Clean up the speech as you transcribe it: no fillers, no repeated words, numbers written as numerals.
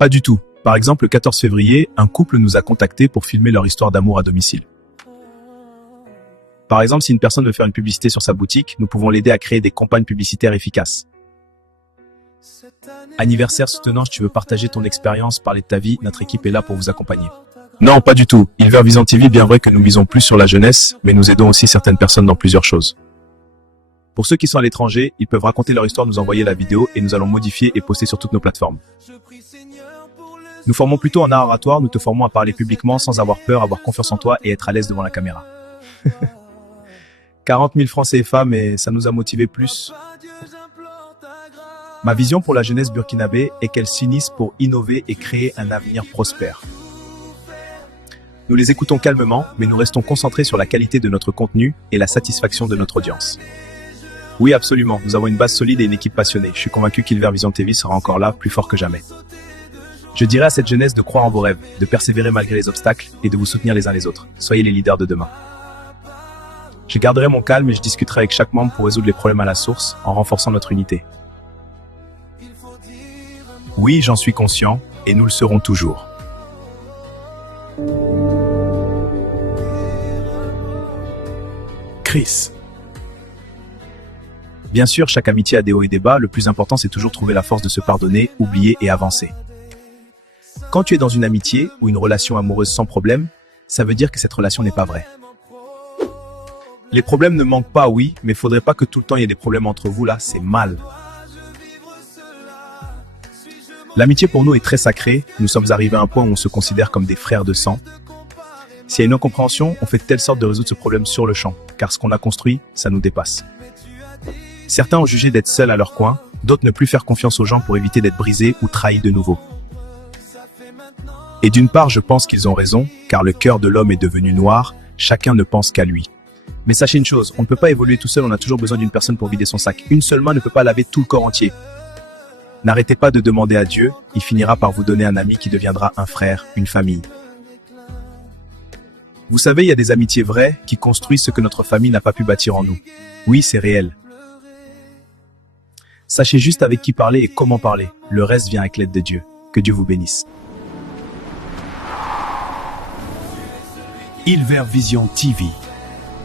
Pas du tout. Par exemple, le 14 février, un couple nous a contactés pour filmer leur histoire d'amour à domicile. Par exemple, si une personne veut faire une publicité sur sa boutique, nous pouvons l'aider à créer des campagnes publicitaires efficaces. Anniversaire soutenant, si tu veux partager ton expérience, parler de ta vie, notre équipe est là pour vous accompagner. Non, pas du tout. Ilver Vision TV, bien vrai que nous misons plus sur la jeunesse, mais nous aidons aussi certaines personnes dans plusieurs choses. Pour ceux qui sont à l'étranger, ils peuvent raconter leur histoire, nous envoyer la vidéo et nous allons modifier et poster sur toutes nos plateformes. Nous formons plutôt en art oratoire, nous te formons à parler publiquement sans avoir peur, avoir confiance en toi et être à l'aise devant la caméra. 40 000 francs CFA, mais ça nous a motivés plus. Ma vision pour la jeunesse burkinabé est qu'elle s'unisse pour innover et créer un avenir prospère. Nous les écoutons calmement, mais nous restons concentrés sur la qualité de notre contenu et la satisfaction de notre audience. Oui, absolument. Nous avons une base solide et une équipe passionnée. Je suis convaincu qu'Ilver Vision TV sera encore là, plus fort que jamais. Je dirais à cette jeunesse de croire en vos rêves, de persévérer malgré les obstacles et de vous soutenir les uns les autres. Soyez les leaders de demain. Je garderai mon calme et je discuterai avec chaque membre pour résoudre les problèmes à la source en renforçant notre unité. Oui, j'en suis conscient et nous le serons toujours. Chris. Bien sûr, chaque amitié a des hauts et des bas. Le plus important, c'est toujours trouver la force de se pardonner, oublier et avancer. Quand tu es dans une amitié ou une relation amoureuse sans problème, ça veut dire que cette relation n'est pas vraie. Les problèmes ne manquent pas, oui, mais faudrait pas que tout le temps il y ait des problèmes entre vous, là, c'est mal. L'amitié pour nous est très sacrée, nous sommes arrivés à un point où on se considère comme des frères de sang. S'il y a une incompréhension, on fait de telle sorte de résoudre ce problème sur le champ, car ce qu'on a construit, ça nous dépasse. Certains ont jugé d'être seuls à leur coin, d'autres ne plus faire confiance aux gens pour éviter d'être brisés ou trahis de nouveau. Et d'une part, je pense qu'ils ont raison, car le cœur de l'homme est devenu noir, chacun ne pense qu'à lui. Mais sachez une chose, on ne peut pas évoluer tout seul, on a toujours besoin d'une personne pour vider son sac. Une seule main ne peut pas laver tout le corps entier. N'arrêtez pas de demander à Dieu, il finira par vous donner un ami qui deviendra un frère, une famille. Vous savez, il y a des amitiés vraies qui construisent ce que notre famille n'a pas pu bâtir en nous. Oui, c'est réel. Sachez juste avec qui parler et comment parler. Le reste vient avec l'aide de Dieu. Que Dieu vous bénisse. Ilver Vision TV.